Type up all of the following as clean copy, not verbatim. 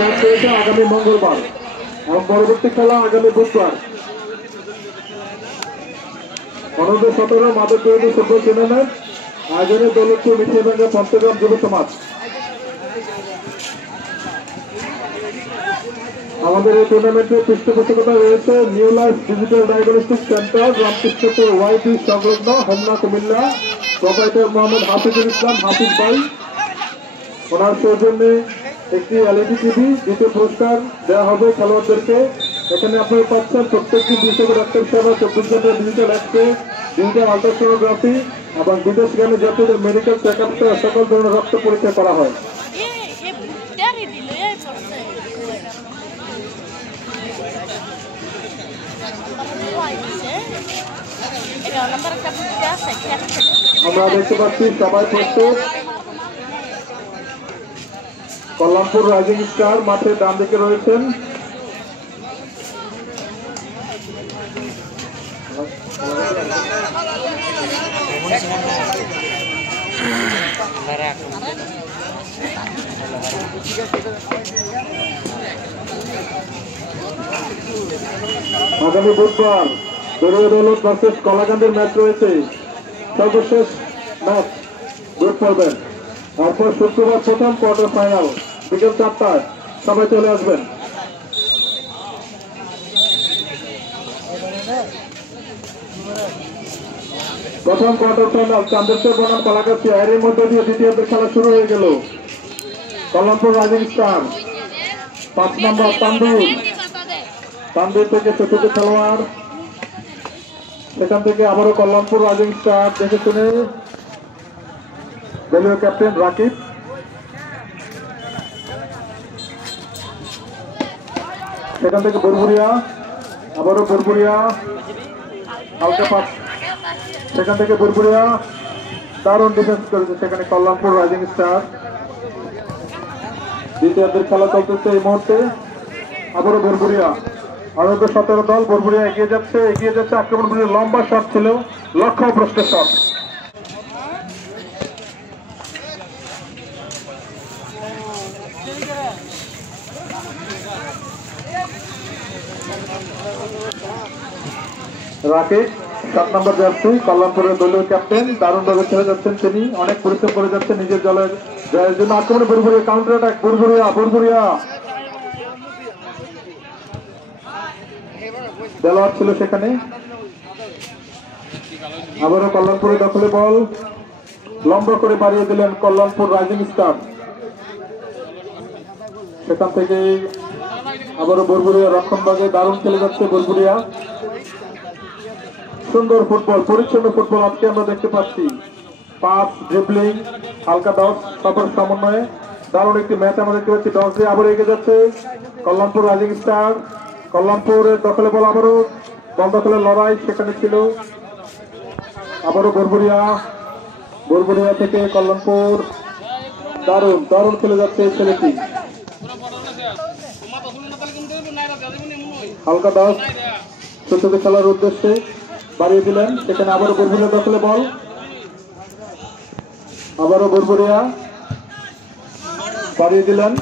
Match রয়েছে আগামী মঙ্গলবার এবং পরবর্তী খেলা আগামী বুধবার। 15-17 মাদক বিরোধী ফুটবল টুর্নামেন্ট আয়োজনে দৌলতপুর মিঠিয়াডাঙ্গা পঞ্চগ্রাম যুব সমাজ। আমাদের এই টুর্নামেন্টের পৃষ্ঠপোষকতা রয়েছে new life digital diagnostic centre, Ramkrishnapur YT সংলগ্ন, হোমনা, কুমিল্লা। প্রোপাইটার মোহাম্মদ হাফিজুল ইসলাম হাফিজ ভাই। ওনার সৌজন্যে একটি এলইডি টিভি, দ্বিতীয় পুরস্কার দেওয়া হবে খেলোয়াড়দেরকে। এখানে আপনারা পাচ্ছেন প্রত্যেকটি বিষয়ে ডাক্তার সেবা, 24 ঘন্টা ডিজিটাল এক্সরে, ডিজিটাল আলট্রাসোনোগ্রাফি এবং বিদেশগামী যাত্রীদের মেডিকেল চেক আপ সহ সকল ধরনের রক্ত পরীক্ষা করা হয়। আমরা দেখতে পাচ্ছি সবাই প্রস্তুত। কল্যাণপুর রাইজিং স্টার মাঠের ডান দিকে রয়েছেন। আগামী বুধবার দৌলত ভার্সেস কলাকান্দির ম্যাচ রয়েছে, সর্বশেষ ম্যাচ গ্রুপ পর্বের। তারপর শুক্রবার প্রথম কোয়ার্টার ফাইনাল বিকেল 4টায়। সবাই চলে আসবেন। প্রথম কোয়ার্টার ফাইনাল চান্দেশ্বর বনাম কলাকান্দি, এর মধ্যে দিয়ে দ্বিতীয়দের খেলা শুরু হয়ে গেল। কল্যাণপুর রাইজিং স্টার 5 নম্বর তানভীর থেকে চতুর্থ খেলোয়াড়, সেখান থেকে আবারও কল্যাণপুর রাইজিং স্টার দেখে শুনে দলীয় ক্যাপ্টেন রাকিব। সেখান থেকে বুরবুরিয়া, আবারও বুরবুরিয়া হালকা পাস, সেখান থেকে বুরবুরিয়া দারুণ ডিফেন্স করেছে সেখানে কল্যাণপুর রাইজিং স্টার। দ্বিতীয়দের খেলা চলতেছে এই মুহূর্তে। আবারও বুরবুরিয়া, আরো 17 দল। বুরবুরিয়া এগিয়ে যাচ্ছে আক্রমণ। লম্বা শট ছিল, লক্ষ্য প্রশ্নের শট। রাকেশ 7 নম্বর জার্সি, কল্যাণপুরের দলীয় ক্যাপ্টেন, দারুণভাবে খেলে যাচ্ছেন তিনি, অনেক পরিশ্রম করে যাচ্ছেন নিজের দলের জয়ের জন্য। আক্রমণে বুরবুরিয়া, কাউন্টার অ্যাটাক, বুরবুরিয়া দেলোয়ার ছিল সেখানে। আবারও কল্যাণপুরের দখলে বল, লম্বা করে বাড়িয়ে দিলেন কল্যাণপুর রাইজিং স্টার। সেখান থেকে আবারও বুরবুরিয়া রক্ষণভাগে দারুণ খেলে যাচ্ছে বুরবুরিয়া। সুন্দর ফুটবল, পরিচ্ছন্ন ফুটবল আজকে আমরা দেখতে পাচ্ছি। পাস, ড্রিবলিং, হালকা ডস, সবার সমন্বয়ে দারুণ একটি ম্যাচ আমরা দেখতে পাচ্ছি। ডস দিয়ে আবার এগিয়ে যাচ্ছে কল্যাণপুর রাইজিং স্টার। কল্যাণপুরের দখলে বল, আবারও বল দখলের লড়াই সেখানে ছিল। আবারও বুরবুরিয়া থেকে কল্যাণপুর, দারুণ খেলে যাচ্ছে এই ছেলেটি। হালকা ডস চতুর্থ খেলার উদ্দেশ্যে বাড়িয়ে দিলেন, সেখানে আবারও বুরবুরিয়া দখলে বল, আবারও বুরবুরিয়া বাড়িয়ে দিলেন।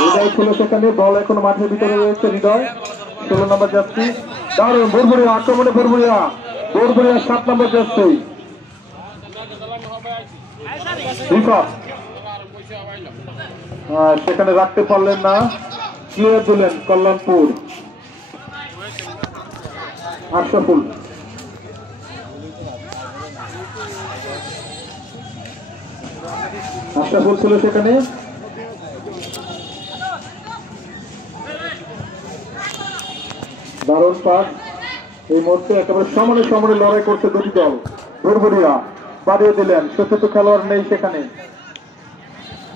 হৃদয় ছিল সেখানে, বল এখন মাঠের ভিতরে রয়েছে। হৃদয় 16 নম্বর জার্সি, দারুণ বুরবুরিয়া আক্রমণে, বুরবুরিয়া 7 নম্বর জার্সি। সেখানে রাখতে পারলেন না, ক্লিয়ার দিলেন কল্যাণপুর। আশরাফুল ছিল সেখানে। দারুণ পাস এই মুহূর্তে, একেবারে সমানে লড়াই করছে দুটি দল। বুরবুরিয়া বাড়িয়ে দিলেন, চতুর্থ খেলোয়াড় নেই সেখানে।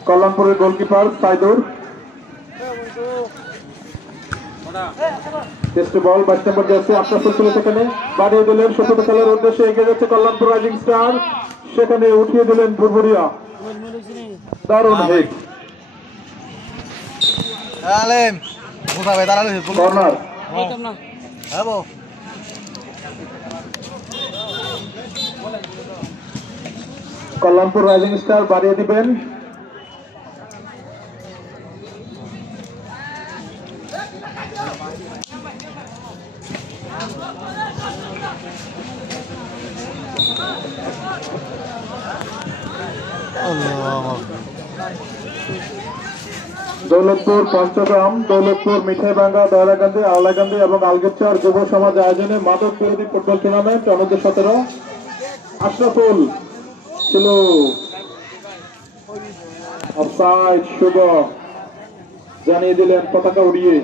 কল্যাণপুরের গোলকিপার সাইদুর। টেস্ট বল 22 নম্বর জার্সি, আশরাফুল ছিল সেখানে, বাড়িয়ে দিলেন, চতুর্থ খেলার উদ্দেশ্যে এগিয়ে যাচ্ছে কল্যাণপুর রাইজিং স্টার। সেখানে উঠিয়ে দিলেন বুরবুরিয়া, দারুণ hit. Corner Kalyanpur rising star বাড়িয়ে দিবেন। দৌলতপুর পঞ্চগ্রাম, দৌলতপুর মিঠাইভাঙ্গা, দয়রাকান্দি, আওলাকান্দি এবং আলগেরচর যুব সমাজ আয়োজনে মাদক বিরোধী ফুটবল টুর্নামেন্ট অনূর্ধ্ব-17। আশরাফুল ছিল অফসাইড, শুভ জানিয়ে দিলেন পতাকা উড়িয়ে।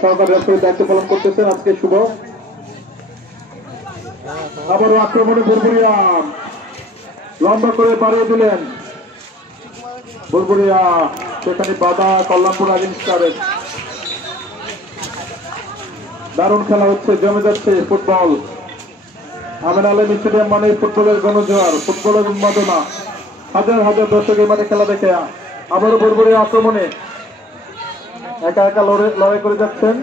সহকারী রেফারির দায়িত্ব পালন করতেছেন আজকে শুভ। আবারও আক্রমণে বুরবুরিয়া লম্বা করে বাড়িয়ে দিলেন বুরবুরিয়া, সেখানে বাধা কল্যাণপুর রাইজিং স্টারের। দারুণ খেলা হচ্ছে, জমে যাচ্ছে ফুটবল। আমিন আলম স্টেডিয়াম মানে ফুটবলের গণজোয়ার, ফুটবলের উন্মাদনা। হাজার হাজার দর্শক এই মাঠে খেলা দেখে আবারও বুরবুরিয়া আক্রমণে একা একা লড়াই করে যাচ্ছেন,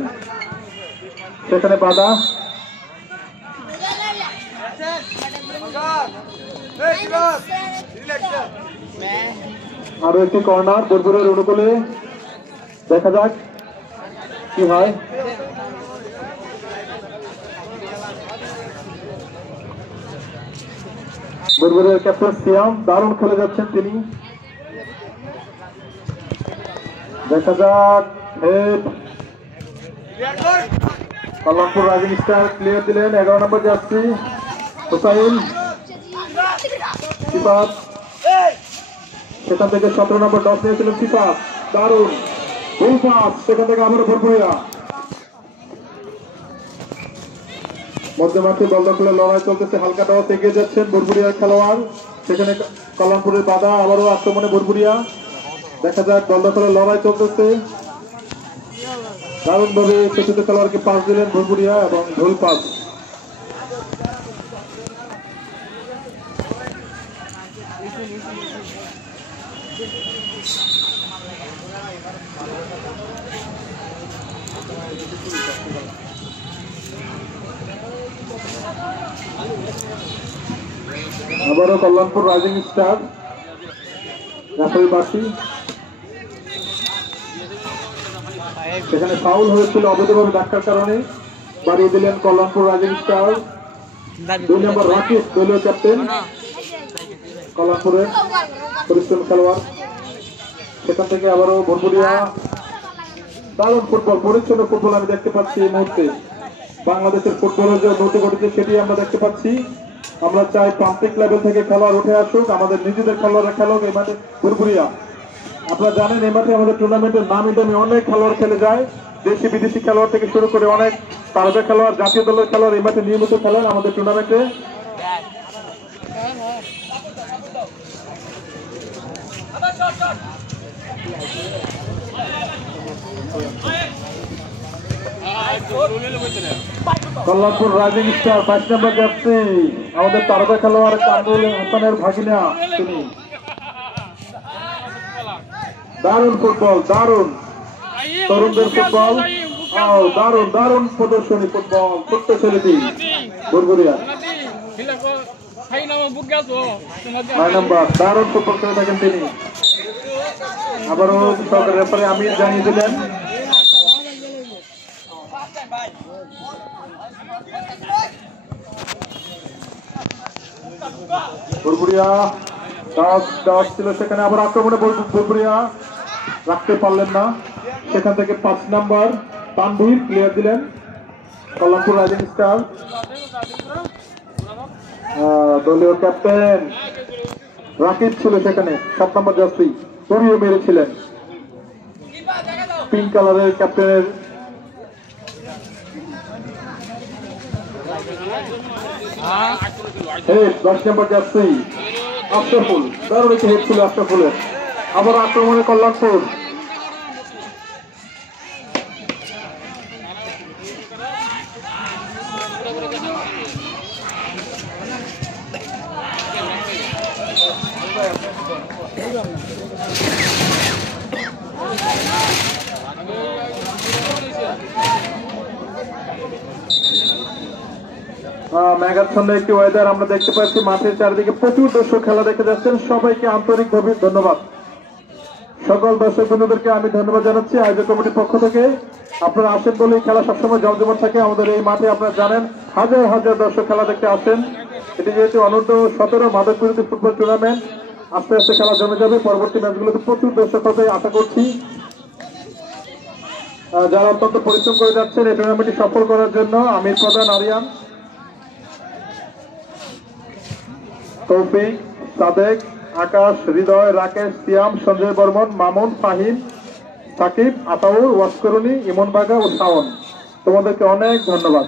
সেখানে বাধা। আরো একটি কর্নার বুরবুরিয়ার অনুকূলে, দেখা যাক কি হয়। বুরবুরিয়ার ক্যাপ্টেন সিয়াম দারুণ খেলে যাচ্ছেন তিনি, দেখা যাক। কল্যাণপুর রাইজিং স্টার ক্লিয়ার দিলেন 11 নম্বর জার্সি হুসাইন সিফাত, সেখান থেকে 17 নম্বর ডস নিয়েছিলেন সিফাত, দারুণ ফুল পাস, সেখান থেকে আবার বুরবুরিয়া মধ্যমাঠে বল দখলের লড়াই চলতেছে, হালকা টস এগিয়ে যাচ্ছেন বুরবুরিয়ার খেলোয়াড়, সেখানে কল্যাণপুরের বাধা, আবারও আক্রমণে বুরবুরিয়া, দেখা যাক বল দখলের লড়াই চলতেছে। দারুণ ভাবে ছোট খেলোয়াড়কে পাস দিলেন বুরবুরিয়া এবং ভুল পাস। আবারও কল্যাণপুর রাইজিং স্টার রেফারি বাসি, সেখানে ফাউল হয়েছিল অবৈধভাবে ধাক্কার কারণে, বাড়িয়ে দিলেন কল্যাণপুর রাইজিং স্টার। 2 নম্বর রাকিব দলীয় ক্যাপ্টেন, কল্যাণপুরের পরিশ্রম খেলোয়াড়, সেখান থেকে আবারও বুরবুরিয়া। দারুণ ফুটবল, পরিচ্ছন্ন ফুটবল আমি দেখতে পাচ্ছি এই মুহূর্তে। বাংলাদেশের ফুটবলের যে উন্নতি ঘটেছে সেটি আমরা দেখতে পাচ্ছি। আমরা চাই প্রান্তিক লেভেল থেকে খেলোয়াড় উঠে আসুক, আমাদের নিজেদের খেলোয়াড়রা খেলুক এই মাঠে বুরবুরিয়া। আপনারা জানেন এই মাঠে আমাদের টুর্নামেন্টের নামি দামি অনেক খেলোয়াড় খেলে যায়, দেশি বিদেশি খেলোয়াড় থেকে শুরু করে অনেক তারকা খেলোয়াড়, জাতীয় দলের খেলোয়াড় এই মাঠে নিয়মিত খেলেন আমাদের টুর্নামেন্টে। কল্যাণপুর রাইজিং স্টার 5 নম্বর জার্সি, আমাদের তারকা খেলোয়াড় কামরুল হাসানের ভাগিনা তিনি। দারুণ ফুটবল, দারুণ তরুণদের ফুটবল, দারুণ দারুণ প্রদর্শনী ফুটবল, ছোট্ট ছেলেটি বুরবুরিয়া 9 নম্বর, দারুণ ফুটবল খেলে থাকেন তিনি। আবারও সরকারের ব্যাপারে আমির জানিয়ে দিলেন। বুরবুরিয়া দাস ছিল সেখানে, আবার আক্রমণে বুরবুরিয়া রাখতে পারলেন না, সেখান থেকে 5 নম্বর তানভীর ক্লিয়ার দিলেন কল্যাণপুর রাইজিং স্টার। দলীয় ক্যাপ্টেন রাকিব ছিল সেখানে, 7 নম্বর জার্সি উড়িয়ে মেরেছিলেন পিঙ্ক কালারের ক্যাপ্টেনের। হেড 10 নম্বর জার্সি আশরাফুল, দারুণ একটি হেড ছিল আশরাফুলের। আবার আক্রমণে কল্যাণপুর, মেঘাচ্ছন্ন একটি ওয়েদার আমরা দেখতে পাচ্ছি, মাঠের চারিদিকে প্রচুর দর্শক খেলা দেখে যাচ্ছেন, সবাইকে আন্তরিকভাবে ধন্যবাদ। সকল দর্শক বন্ধুদেরকে আমি ধন্যবাদ জানাচ্ছি আয়োজক কমিটির পক্ষ থেকে। আপনারা আসেন বলেই খেলা সবসময় জমজমাট থাকে আমাদের এই মাঠে, আপনারা জানেন হাজার হাজার দর্শক খেলা দেখতে আসেন। এটি যেহেতু অনূর্ধ্ব 17 মাদক বিরোধী ফুটবল টুর্নামেন্ট, আস্তে আস্তে খেলা জমে যাবে। পরবর্তী ম্যাচগুলোতে প্রচুর দর্শক হবে আশা করছি। যারা অত্যন্ত পরিশ্রম করে যাচ্ছেন এই টুর্নামেন্টটি সফল করার জন্য আমির প্রধান, আরিয়ান, তৌফিক, সাদেক, আকাশ, হৃদয়, রাকেশ, সিয়াম, সঞ্জয় বর্মন, মামুন, ফাহিম, সাকিব, আতাউর, ওয়াসকরণী, ইমন বাগা ও শাওন, তোমাদেরকে অনেক ধন্যবাদ।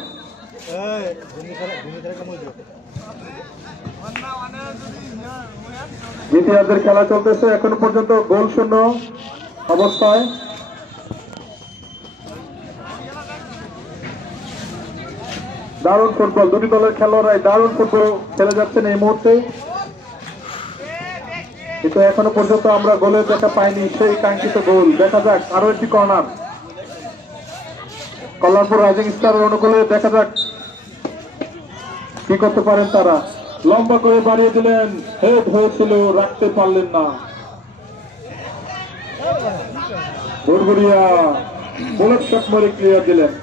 দ্বিতীয়ার্ধের খেলা চলতেছে, এখনো পর্যন্ত গোল শূন্য অবস্থায়। দারুণ ফুটবল, দুটি দলের খেলোয়াড়রাই দারুণ ফুটবল খেলে যাচ্ছেন এই মুহূর্তে, কিন্তু এখনো পর্যন্ত আমরা গোলের দেখা পাইনি সেই কাঙ্ক্ষিত গোল। দেখা যাক আরো একটি কর্নার কল্যাণপুর রাইজিং স্টারের অনুকূলে, দেখা যাক কি করতে পারেন তারা। লম্বা করে বাড়িয়ে দিলেন, হেড হয়েছিল, রাখতে পারলেন না। বুড়বুড়িয়া বুলেট শট মারে ক্লিয়ার দিলেন।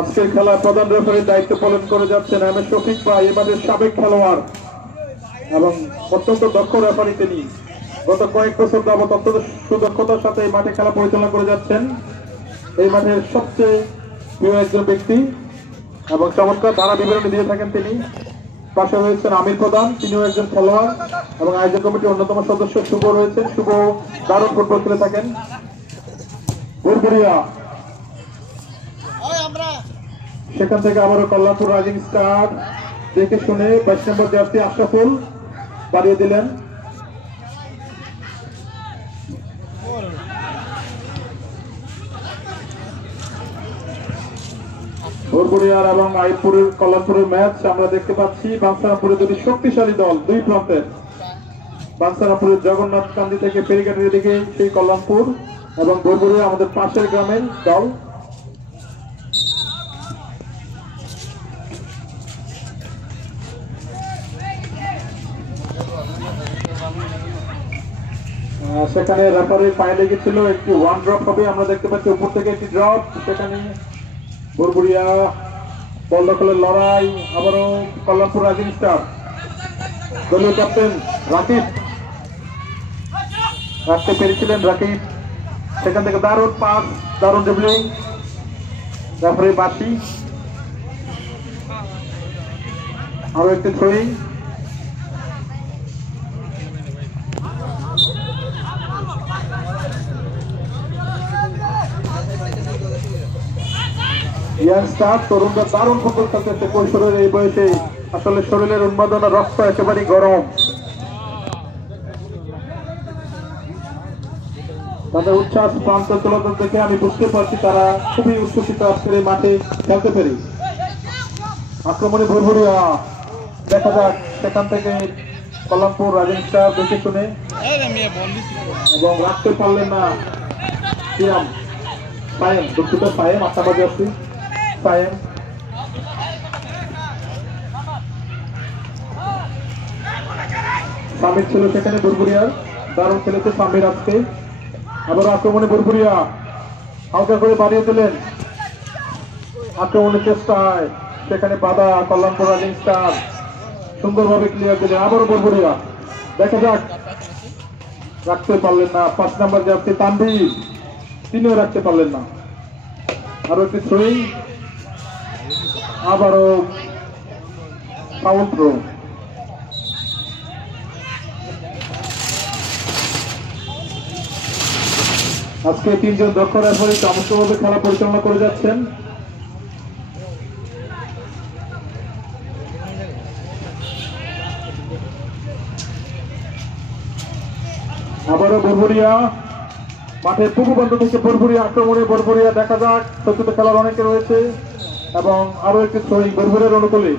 আজকের খেলা প্রধান রেফারির দায়িত্ব পালন করে যাচ্ছেন এম এ শফিক ভাই, এবারের সাবেক খেলোয়াড় এবং অত্যন্ত দক্ষ রেফারি তিনি। গত কয়েক বছর যাবত অত্যন্ত সুদক্ষতার সাথে এই মাঠে খেলা পরিচালনা করে যাচ্ছেন। এই মাঠের সবচেয়ে প্রিয় একজন ব্যক্তি এবং চমৎকার ধারা বিবরণী দিয়ে থাকেন তিনি। পাশে রয়েছেন আমির প্রধান, তিনিও একজন খেলোয়াড় এবং আয়োজক কমিটির অন্যতম সদস্য শুভ রয়েছেন। শুভ দারুণ ফুটবল খেলে থাকেন। বুড়বুড়িয়া, সেখান থেকে আবারও কল্যাণপুর রাইজিং স্টার দেখে শুনে 22 নম্বর জার্সি আশরাফুল বাড়িয়ে দিলেন। বুড়বুড়িয়ার এবং আইপুরের কল্যাণপুরের ম্যাচ আমরা দেখতে পাচ্ছি। বাঞ্ছারামপুরের দুটি শক্তিশালী দল দুই প্রান্তের। বাঞ্ছারামপুরের জগন্নাথ কান্দি থেকে ফেরিঘাটের দিকে সেই কল্যাণপুর এবং বুড়বুড়িয়া আমাদের পাশের গ্রামের দল। সেখানে রেফারির পায়ে লেগেছিল, একটি ওয়ান ড্রপ হবে আমরা দেখতে পাচ্ছি, উপর থেকে একটি ড্রপ। সেখানে বুড়বুড়িয়া বল দখলের লড়াই, আবারও কল্যাণপুর রাইজিং স্টার। দলীয় ক্যাপ্টেন রাকিব রাখতে পেরেছিলেন, রাকিব সেখান থেকে দারুণ পাস, দারুণ ড্রিবলিং, রেফারি বাসি, আরো একটি থ্রোয়িং। ইয়াংস্টার তরুণরা দারুণ ফুটবল খেলতেছে কৈশোরের এই বয়সে। আসলে শরীরের উন্মাদনা, রক্ত একেবারেই গরম। তাদের উচ্ছ্বাস প্রান্তলতা দেখে আমি বুঝতে পারছি তারা খুবই উচ্ছ্বসিত আজকের এই মাঠে খেলতে পেরে। আক্রমণে ভুরভুরিয়া, দেখা যাক সেখান থেকে কল্যাণপুর রাইজিং স্টার দেখে শুনে এবং রাখতে পারলেন না। সিয়াম, সায়েম, দুঃখিত সায়েম, 8 বাজে আসছি। সায়েম সামির ছিল সেখানে বুড়বুড়িয়ার, দারুণ খেলেছে সামির আজকে। আবার আক্রমণে বুড়বুড়িয়া হালকা করে বাড়িয়ে দিলেন, আক্রমণের চেষ্টায় সেখানে বাধা। কল্যাণপুর রাইজিং স্টার সুন্দরভাবে ক্লিয়ার দিলেন, আবারও বুড়বুড়িয়া, দেখা যাক রাখতে পারলেন না। 5 নম্বর জার্সি তানভীর, তিনিও রাখতে পারলেন না। আরো একটি থ্রোয়িং, আবারও ফাউল থ্রো। আজকে 3 জন দক্ষ রেফারি চমৎকারভাবে খেলা পরিচালনা করে যাচ্ছেন। আবারও বুড়বুড়িয়া মাঠের পূর্ব প্রান্ত থেকে বুড়বুড়িয়া আক্রমণে, বুড়বুড়িয়া দেখা যাক, প্রস্তুত খেলার অনেকে রয়েছে এবং আরো একটি থ্রোয়িং বুড়বুড়িয়ার অনুকূলে।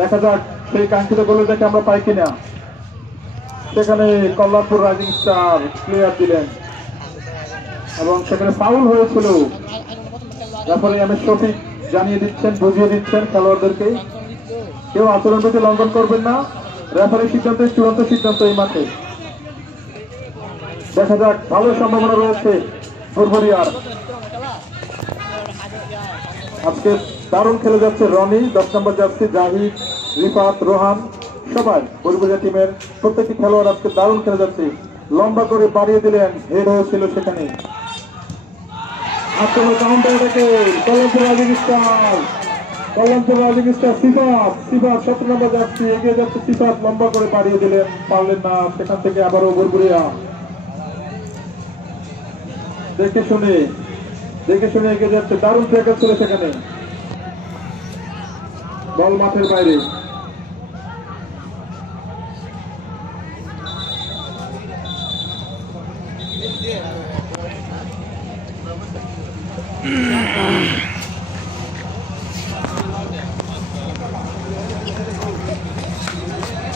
দেখা যাক সেই কাঙ্ক্ষিত গোলের দেখে আমরা পাই কিনা। সেখানে কল্যাণপুর রাইজিং স্টার ক্লিয়ার দিলেন এবং সেখানে ফাউল হয়েছিল। রেফারি এম এ শফিক জানিয়ে দিচ্ছেন, বুঝিয়ে দিচ্ছেন খেলোয়াড়দেরকে কেউ আচরণবিধি লঙ্ঘন করবেন না। রেফারির সিদ্ধান্ত চূড়ান্ত সিদ্ধান্ত এই মাঠে। দেখা যাক, ভালো সম্ভাবনা রয়েছে ভুরভুরিয়ার। আজকে দারুণ খেলে যাচ্ছে রনি, 10 নম্বর জার্সি জাহিদ, রিফাত, রোহান, সবাই ভুরভুরিয়া টিমের প্রত্যেকটি খেলোয়াড় আজকে দারুণ খেলে যাচ্ছে। লম্বা করে বাড়িয়ে দিলেন, হেড হয়েছিল সেখানে। আক্রমণ কাউন্টার থেকে কল্যাণপুর রাজিং স্টার, কল্যাণপুর রাজিং স্টার সিফাত, 17 নম্বর জার্সি এগিয়ে যাচ্ছে। সিফাত লম্বা করে বাড়িয়ে দিলেন, পারলেন না। সেখান থেকে আবারও ভুরভুরিয়া দেখে শুনে এগিয়ে যাচ্ছে। দারুণ ট্র্যাকার ছিল সেখানে, বল মাঠের বাইরে।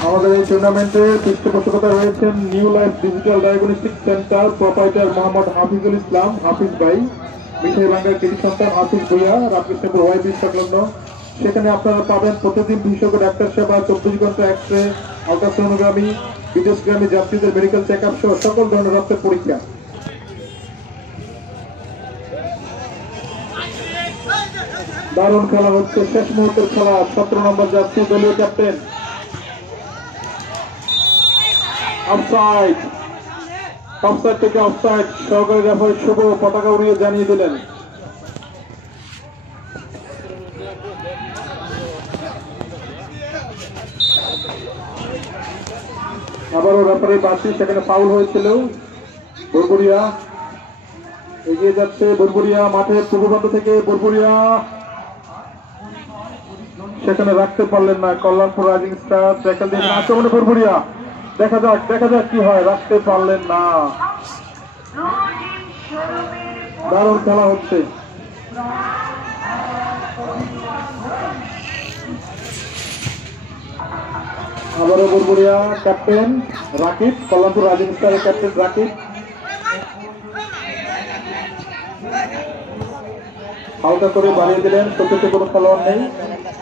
আমাদের এই টুর্নামেন্টের পৃষ্ঠপোষকতা রয়েছেন new life digital diagnostic centre, proprietor Mohammad Hafizul Islam, Hafiz ভাই, মিঠাই ভাঙ্গার কৃতি সন্তান হাফিজ ভুইয়া, রামকৃষ্ণপুর ওয়াইবি সংলগ্ন। সেখানে আপনারা পাবেন প্রতিদিন বিশেষজ্ঞ ডাক্তার সেবা, 24 ঘন্টা এক্স-রে, আলট্রাসোনোগ্রামি, বিদেশগামী যাত্রীদের মেডিকেল চেক আপ সহ সকল ধরনের রক্তের পরীক্ষা। দারুণ খেলা হচ্ছে, শেষ মুহূর্তের খেলা। 17 নম্বর জার্সি দলীয় ক্যাপ্টেন অফসাইড, অফসাইড থেকে অফসাইড। সহকারী রেফারি শুভ পতাকা উড়িয়ে জানিয়ে দিলেন। আবারও রেফারি বাসি, সেখানে ফাউল হয়েছিল। ভুরভুরিয়া এগিয়ে যাচ্ছে, ভুরভুরিয়া মাঠের পূর্বপ্রান্ত থেকে ভুরভুরিয়া সেখানে রাখতে পারলেন না। কল্যাণপুর রাইজিং স্টার ট্যাকল দিয়ে আক্রমণে ভুরভুরিয়া, দেখা যাক কি হয়, রাখতে পারলেন না। দারুণ খেলা হচ্ছে। আবারও ভুরভুরিয়া ক্যাপ্টেন রাকিব, কল্যাণপুর রাইজিং স্টারের ক্যাপ্টেন রাকিব হালকা করে বাড়িয়ে দিলেন। চোখে কোনো খেলোয়াড় নেই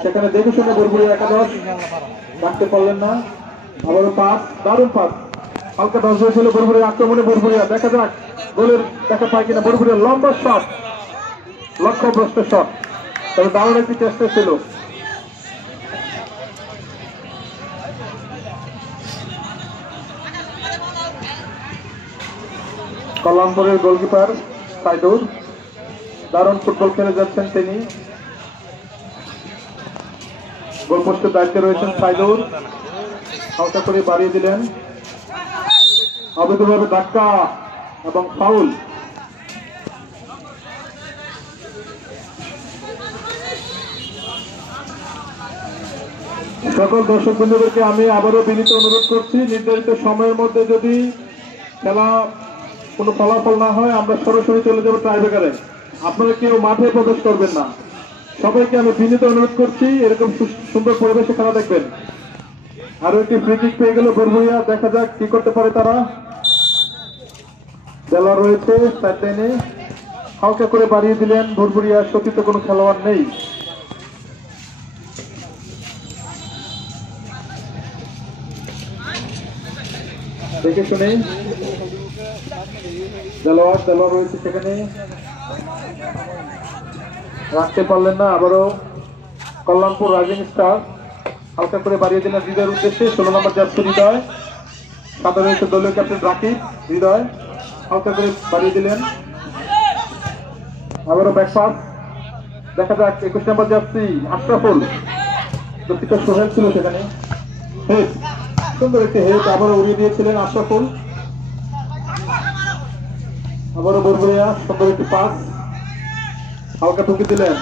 সেখানে, দেখে শুনে ভুরভুরিয়া একাদশ রাখতে পারলেন না। আবারও পাস, দারুণ পাস, হালকা দশ হয়েছিল ভুরভুরিয়া। আক্রমণে ভুরভুরিয়া, দেখা যাক গোলের দেখা পায় কিনা। ভুরভুরিয়া লম্বা শট, লক্ষ্যভ্রষ্ট শট, তবে দারুণ একটি চেষ্টা ছিল। কল্যাণপুরের গোলকিপার সাইদুর দারুণ ফুটবল খেলে যাচ্ছেন তিনি। গোলপোস্টের দায়িত্বে রয়েছেন সাইদুর, হালকা করে বাড়িয়ে দিলেন। অবৈধভাবে ধাক্কা এবং ফাউল। সকল দর্শক বন্ধুদেরকে আমি আবারও বিনীত অনুরোধ করছি, নির্ধারিত সময়ের মধ্যে যদি খেলা কোনো ফলাফল না হয় আমরা সরাসরি চলে যাবো টাইব্রেকারে। আপনারা কেউ মাঠে প্রবেশ করবেন না, সবাইকে আমি বিনীত অনুরোধ করছি এরকম সুন্দর পরিবেশে খেলা দেখবেন। আরো একটি ফ্রি কিক পেয়ে গেল ভুরভুরিয়া, দেখা যাক কি করতে পারে তারা। বেলা রয়েছে সাইড লাইনে, হালকা করে বাড়িয়ে দিলেন ভুরভুরিয়া। সত্যিতে কোনো খেলোয়াড় নেই। দেখে শুনে দেলোয়ার রয়েছে সেখানে, রাখতে পারলেন না। আবারও কল্যাণপুর রাইজিং স্টার হালকা করে বাড়িয়ে দিলেন হৃদয়ের উদ্দেশ্যে। 16 নম্বর জার্সি হৃদয়, সাথে রয়েছে দলীয় ক্যাপ্টেন রাকিব। হৃদয় হালকা করে বাড়িয়ে দিলেন, আবারও ব্যাকপাস, দেখা যাক 21 নম্বর জার্সি আশরাফুল, দুঃখিত সোহেল ছিল সেখানে। হেড, সুন্দর একটি হেড আবারও উড়িয়ে দিয়েছিলেন আশরাফুল। আবারও ভুরভুরিয়া, সুন্দর একটি পাস, হালকা ঢুকে দিলেন,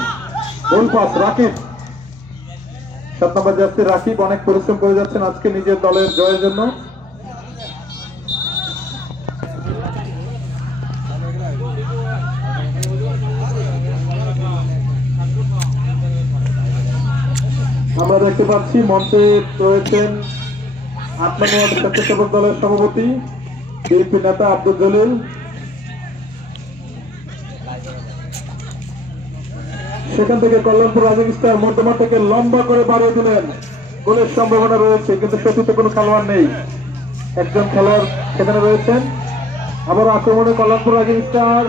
গোল পাস রাকিব। 7 নম্বর জার্সি রাকিব অনেক পরিশ্রম করে যাচ্ছেন আজকে নিজের দলের জয়ের জন্য। আমরা দেখতে পাচ্ছি মঞ্চে রয়েছেন 8 নম্বর ওয়ার্ড স্বেচ্ছাসেবক দলের সভাপতি বিএনপি নেতা আব্দুল জলিল। সেখান থেকে কল্যাণপুর রাইজিং স্টার মধ্যমাঠ থেকে লম্বা করে বাড়িয়ে দিলেন, গোলের সম্ভাবনা রয়েছে কিন্তু সত্যিতে কোনো খেলোয়াড় নেই। একজন খেলোয়াড় সেখানে রয়েছেন। আবার আক্রমণে কল্যাণপুর রাইজিং স্টার,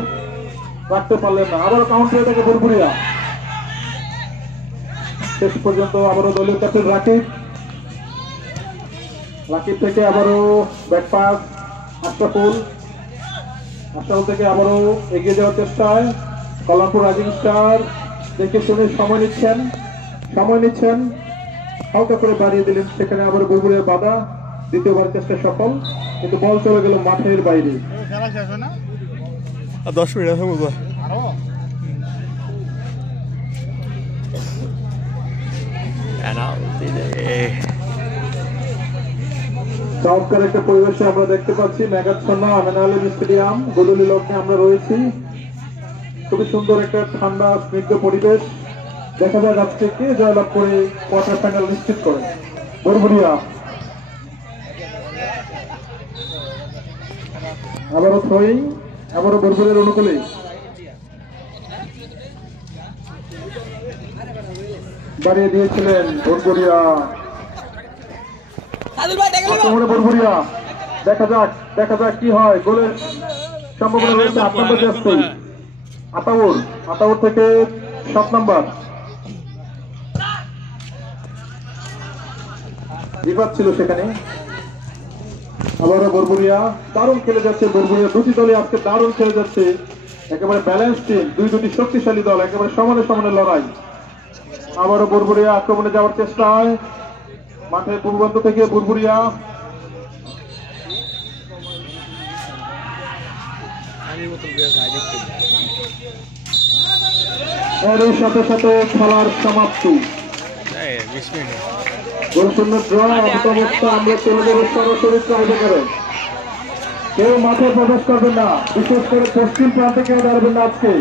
রাখতে পারলেন না। আবারও কাউন্টার এটাকে বুরবুরিয়া। শেষ পর্যন্ত আবারও দলীয় ক্যাপ্টেন রাকিব। রাকিব থেকে আবারও ব্যাক পাস আশরাফুল। আশরাফুল থেকে আবারও এগিয়ে যাওয়ার চেষ্টায় কল্যাণপুর রাইজিং স্টার। দেখে শুনে সময় নিচ্ছেন হালকা করে বাড়িয়ে দিলেন, সেখানে আবার বুরবুরিয়ার বাধা। দ্বিতীয়বার চেষ্টা সফল, কিন্তু বল চলে গেল মাঠের বাইরে। 10 মিনিট আছে বুঝবা। চমৎকার একটা পরিবেশে আমরা দেখতে পাচ্ছি মেঘাচ্ছন্ন আমিন স্টেডিয়াম গোদলি লগ্নে আমরা রয়েছি। খুবই সুন্দর একটা ঠান্ডা স্নিগ্ধ পরিবেশ। দেখা যায় আজকে কে জয়লাভ করে কোয়ার্টার ফাইনাল নিশ্চিত করে। বুরবুরিয়া আবারও থ্রোয়িং, আবারও বুরবুরিয়ার অনুকূলে। বাড়িয়ে দিয়েছিলেন বুরবুরিয়া। বুরবুরিয়া দেখা যাক কি হয়। গোলের সম্ভাবনা রয়েছে 8 নম্বর জার্সি আতাউর থেকে 7 নম্বর বিপদ ছিল সেখানে। আবারও বুরবুরিয়া দারুণ খেলে যাচ্ছে। বুরবুরিয়া দুটি দলই আজকে দারুণ খেলে যাচ্ছে, একেবারে ব্যালেন্স টিম, দুটি শক্তিশালী দল, একেবারে সমানে লড়াই। আবারও বুরবুরিয়া আক্রমণে যাওয়ার চেষ্টায় মাঠের পূর্বান্ত থেকে বুরবুরিয়া। এর সাথে সাথে খেলার সমাপ্তি। গোলশূন্য ড্র। অবস্থা আমরা চলে যাবো সরাসরি ট্রাইব্রেকারে। কেউ মাঠে প্রবেশ করবেন না, বিশেষ করে পশ্চিম প্রান্তে কেউ দাঁড়াবেন না। আজকে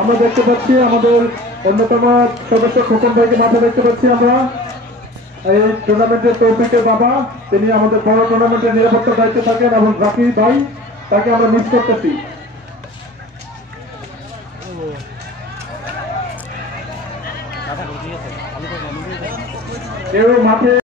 আমরা দেখতে পাচ্ছি আমাদের অন্যতম সদস্য খোকন ভাইকে মাঠে দেখতে পাচ্ছি আমরা। এই টুর্নামেন্টের তৌফিকের বাবা, তিনি আমাদের বড় টুর্নামেন্টের নিরাপত্তার দায়িত্বে থাকেন, এবং রাকিব ভাই, তাকে আমরা মিস করতেছি। কেউ মাঠে